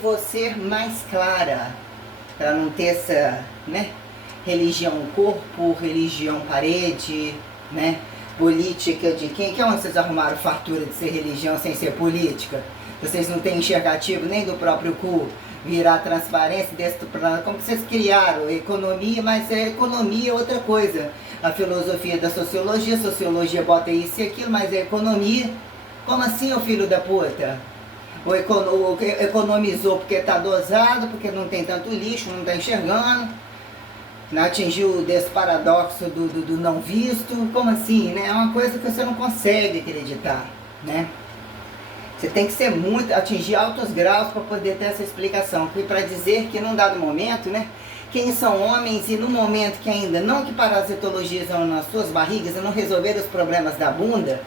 Vou ser mais clara, para não ter essa, religião corpo, religião parede, política de quem? Que é onde vocês arrumaram fartura de ser religião sem ser política? Vocês não têm enxergativo nem do próprio cu, virar transparência desse plano, como vocês criaram economia, mas economia é outra coisa. A filosofia da sociologia bota isso e aquilo, mas é economia. Como assim, ô filho da puta? Ou economizou porque está dosado, porque não tem tanto lixo, não está enxergando, não atingiu desse paradoxo do não visto. Como assim, né? É uma coisa que você não consegue acreditar, né? Você tem que ser muito, atingir altos graus para poder ter essa explicação. E para dizer que num dado momento, quem são homens e no momento que ainda não que parasitologizam nas suas barrigas e não resolveram os problemas da bunda,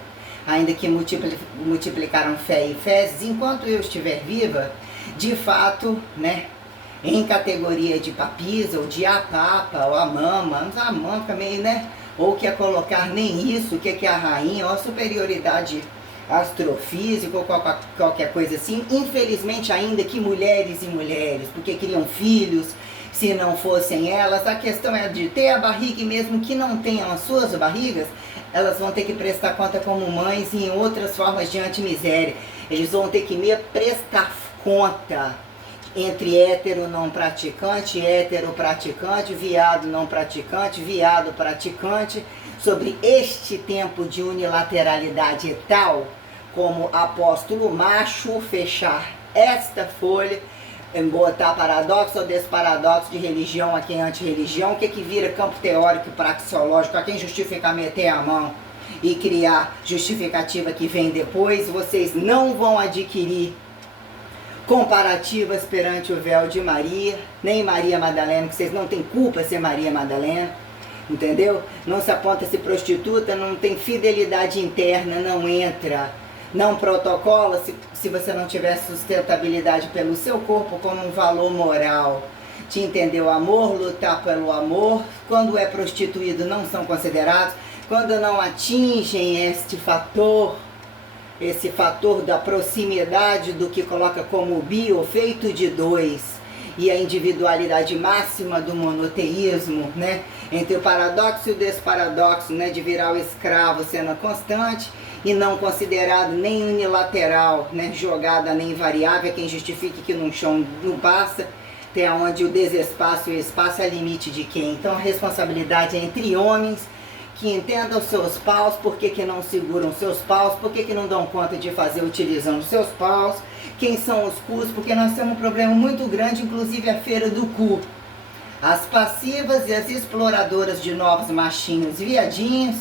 ainda que multiplicaram fé e fezes, enquanto eu estiver viva, de fato, em categoria de papisa, ou de a papa, ou a mama também, ou quer colocar nem isso, o que é a rainha, ou a superioridade astrofísica, ou qualquer coisa assim, infelizmente ainda que mulheres e mulheres, porque criam filhos, se não fossem elas, a questão é de ter a barriga e mesmo que não tenham as suas barrigas, elas vão ter que prestar conta como mães e em outras formas de antimiséria. Eles vão ter que me prestar conta entre hétero não praticante, hétero praticante, viado não praticante, viado praticante, sobre este tempo de unilateralidade tal, como apóstolo macho fechar esta folha, em botar paradoxo ou desparadoxo de religião a quem antirreligião, o que vira campo teórico e praxeológico, a quem justificar meter a mão e criar justificativa que vem depois. Vocês não vão adquirir comparativas perante o véu de Maria, nem Maria Madalena, que vocês não têm culpa ser Maria Madalena, entendeu? Não se aponta se prostituta, não tem fidelidade interna, não entra. Não protocola se você não tiver sustentabilidade pelo seu corpo como um valor moral. De entender o amor, lutar pelo amor. Quando é prostituído não são considerados. Quando não atingem esse fator da proximidade do que coloca como bio, feito de dois, e a individualidade máxima do monoteísmo, entre o paradoxo e o desparadoxo, de virar o escravo sendo constante e não considerado nem unilateral, jogada nem variável, quem justifique que num chão não passa, até onde o desespaço e o espaço é limite de quem? Então a responsabilidade é entre homens que entendam seus paus, por que não seguram seus paus, por que não dão conta de fazer utilizando seus paus, quem são os cus, porque nós temos um problema muito grande, inclusive a feira do cu. As passivas e as exploradoras de novos machinhos viadinhos,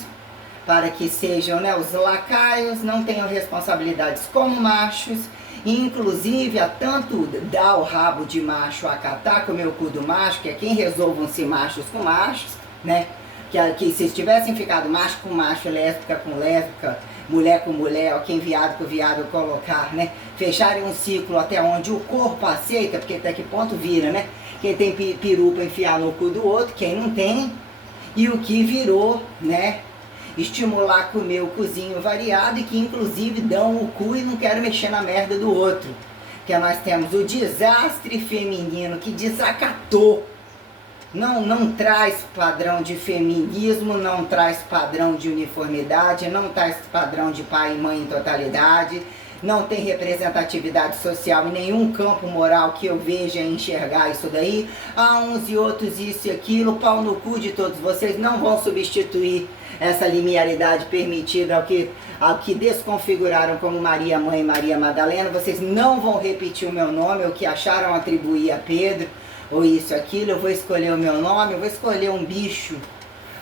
para que sejam os lacaios, não tenham responsabilidades como machos, e inclusive a tanto dar o rabo de macho a catar com o meu cu do macho, que é quem resolvam-se machos com machos, que se tivessem ficado macho com macho, lésbica com lésbica, mulher com mulher, ou quem viado com viado colocar, fecharem um ciclo até onde o corpo aceita, porque até que ponto vira, quem tem peru para enfiar no cu do outro, quem não tem, e o que virou, estimular a comer o cozinho variado e que inclusive dão o cu e não querem mexer na merda do outro. Que nós temos o desastre feminino que desacatou, não traz padrão de feminismo, não traz padrão de uniformidade, não traz padrão de pai e mãe em totalidade, não tem representatividade social em nenhum campo moral que eu veja enxergar isso daí. Há uns e outros isso e aquilo, pau no cu de todos vocês, não vão substituir essa linearidade permitida ao que desconfiguraram como Maria Mãe e Maria Madalena. Vocês não vão repetir o meu nome, o que acharam atribuir a Pedro, ou isso, aquilo. Eu vou escolher o meu nome, eu vou escolher um bicho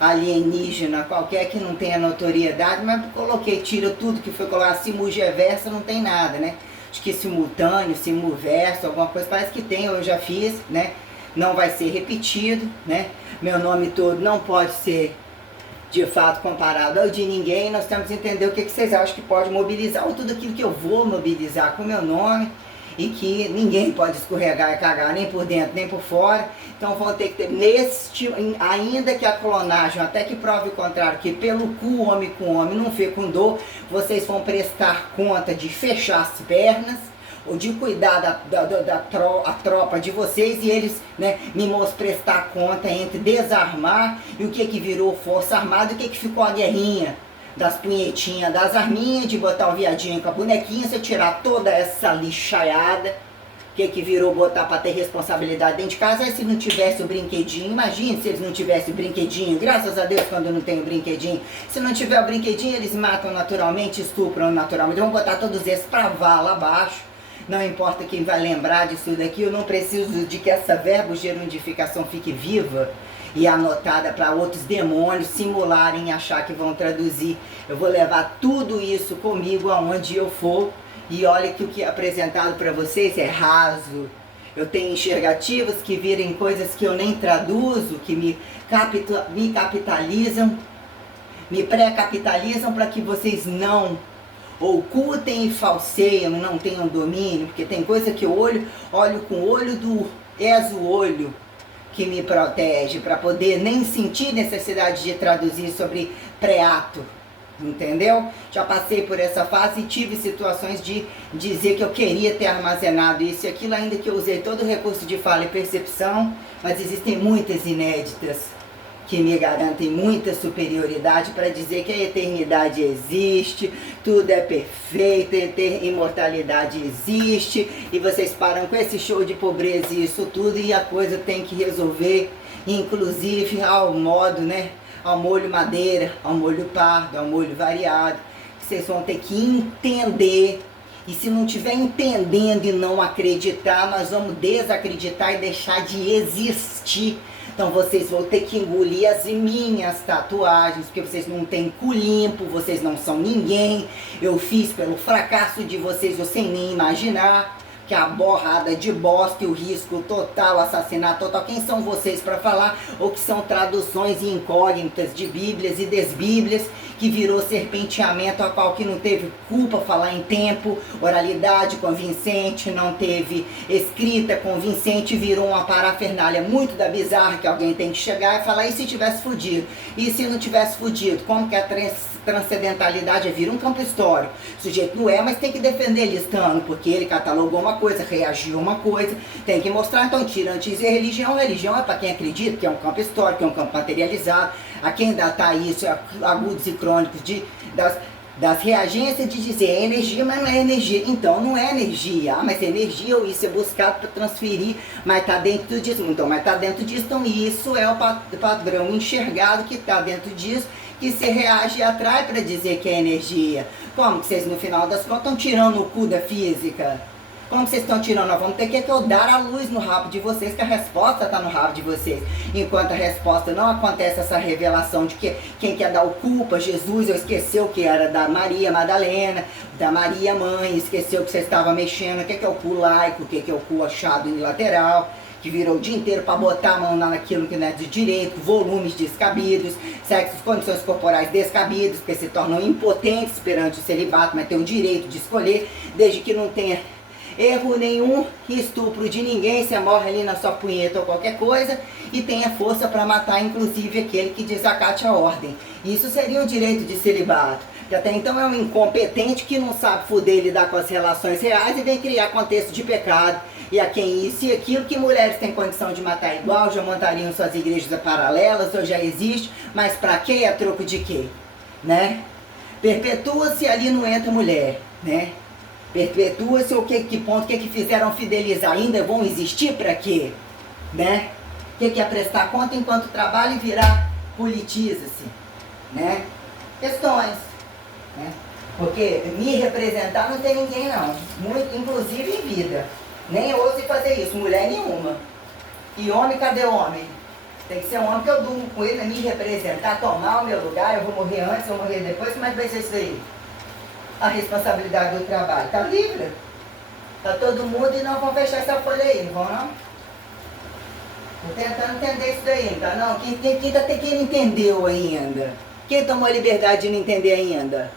alienígena qualquer que não tenha notoriedade, mas coloquei, tira tudo que foi colocado, simugeversa não tem nada, Acho que simultâneo, simulverso, alguma coisa, parece que tem, eu já fiz, Não vai ser repetido, Meu nome todo não pode ser de fato comparado ao de ninguém. Nós temos que entender o que vocês acham que pode mobilizar, ou tudo aquilo que eu vou mobilizar com o meu nome, e que ninguém pode escorregar e cagar, nem por dentro, nem por fora. Então vão ter que ter, ainda que a clonagem, até que prove o contrário, que pelo cu homem com homem não fecundou, vocês vão prestar conta de fechar as pernas, ou de cuidar a tropa de vocês, e eles, né, me prestar conta entre desarmar e o que virou força armada, e o que ficou a guerrinha das punhetinhas, das arminhas, de botar o viadinho com a bonequinha, você tirar toda essa lixaiada, que virou botar para ter responsabilidade dentro de casa. Aí se não tivesse o brinquedinho, imagine se eles não tivessem o brinquedinho, graças a Deus quando não tem o brinquedinho, se não tiver o brinquedinho eles matam naturalmente, estupram naturalmente, vão botar todos esses pra vala abaixo, não importa quem vai lembrar disso daqui, eu não preciso de que essa verbo-gerundificação fique viva e anotada para outros demônios simularem e achar que vão traduzir. Eu vou levar tudo isso comigo aonde eu for. E olha que o que é apresentado para vocês é raso. Eu tenho enxergativos que virem coisas que eu nem traduzo, que me capitalizam, me pré-capitalizam para que vocês não ocultem e falseiam, não tenham domínio, porque tem coisa que eu olho com o olho do olho que me protege, para poder nem sentir necessidade de traduzir sobre pré-ato. Entendeu? Já passei por essa fase e tive situações de dizer que eu queria ter armazenado isso e aquilo, ainda que eu usei todo o recurso de fala e percepção, mas existem muitas inéditas que me garantem muita superioridade para dizer que a eternidade existe, tudo é perfeito, a imortalidade existe, e vocês param com esse show de pobreza e isso tudo, e a coisa tem que resolver, inclusive ao modo, né? Ao molho madeira, ao molho pardo, ao molho variado, vocês vão ter que entender, e se não estiver entendendo e não acreditar, nós vamos desacreditar e deixar de existir. Então vocês vão ter que engolir as minhas tatuagens, porque vocês não têm cu limpo, vocês não são ninguém, eu fiz pelo fracasso de vocês, eu sem nem imaginar, que a borrada de bosta, o risco total, assassinato total, quem são vocês para falar? Ou que são traduções incógnitas de bíblias e desbíblias, que virou serpenteamento, a qual que não teve culpa falar em tempo, oralidade convincente, não teve escrita convincente, virou uma parafernália muito da bizarra, que alguém tem que chegar e falar, e se tivesse fudido? E se não tivesse fudido? Como que a transcendentalidade vira um campo histórico? O sujeito não é, mas tem que defender listando, porque ele catalogou uma coisa, reagiu uma coisa, tem que mostrar. Então tira antes de religião é para quem acredita que é um campo histórico, é um campo materializado, a quem datar isso, agudos e crônicos das reagências de dizer é energia, mas não é energia. Então não é energia, mas é energia, ou isso é buscado para transferir, mas está dentro disso. Então, mas está dentro disso, então isso é o padrão enxergado que está dentro disso, que se reage e atrai para dizer que é energia. Como que vocês no final das contas estão tirando o cu da física? Como vocês estão tirando? Nós vamos ter que dar a luz no rabo de vocês, que a resposta está no rabo de vocês. Enquanto a resposta não acontece, essa revelação de que quem quer dar o culpa, Jesus, eu esqueceu que era da Maria Madalena, da Maria Mãe, esqueceu que você estava mexendo, o que é o cu laico, o que é o cu achado unilateral, que virou o dia inteiro para botar a mão naquilo que não é de direito, volumes descabidos, sexos, condições corporais descabidas, porque se tornam impotentes perante o celibato, mas tem o direito de escolher, desde que não tenha erro nenhum, estupro de ninguém, você morre ali na sua punheta ou qualquer coisa, e tenha força para matar inclusive aquele que desacate a ordem. Isso seria o direito de celibato, que até então é um incompetente que não sabe fuder lidar com as relações reais e vem criar contexto de pecado, e a quem isso e aquilo, que mulheres têm condição de matar igual, já montariam suas igrejas paralelas, ou já existe, mas para quê? A troco de quê? Né? Perpetua-se, ali não entra mulher, né? Perpetua-se, o que ponto, o que fizeram fidelizar? Ainda vão existir para quê? Né? O que é prestar conta enquanto trabalha e virar politiza-se? Né? Questões. Né? Porque me representar não tem ninguém não. Muito, inclusive em vida. Nem ouse fazer isso, mulher nenhuma. E homem, cadê homem? Tem que ser um homem que eu durmo com ele, me representar, tomar o meu lugar, eu vou morrer antes, eu vou morrer depois, como é que vai ser isso aí? A responsabilidade do trabalho está livre. Está todo mundo e não vão fechar essa folha aí, não vão não? Estou tentando entender isso daí, não tá não? Quem ainda entendeu ainda? Quem tomou a liberdade de não entender ainda?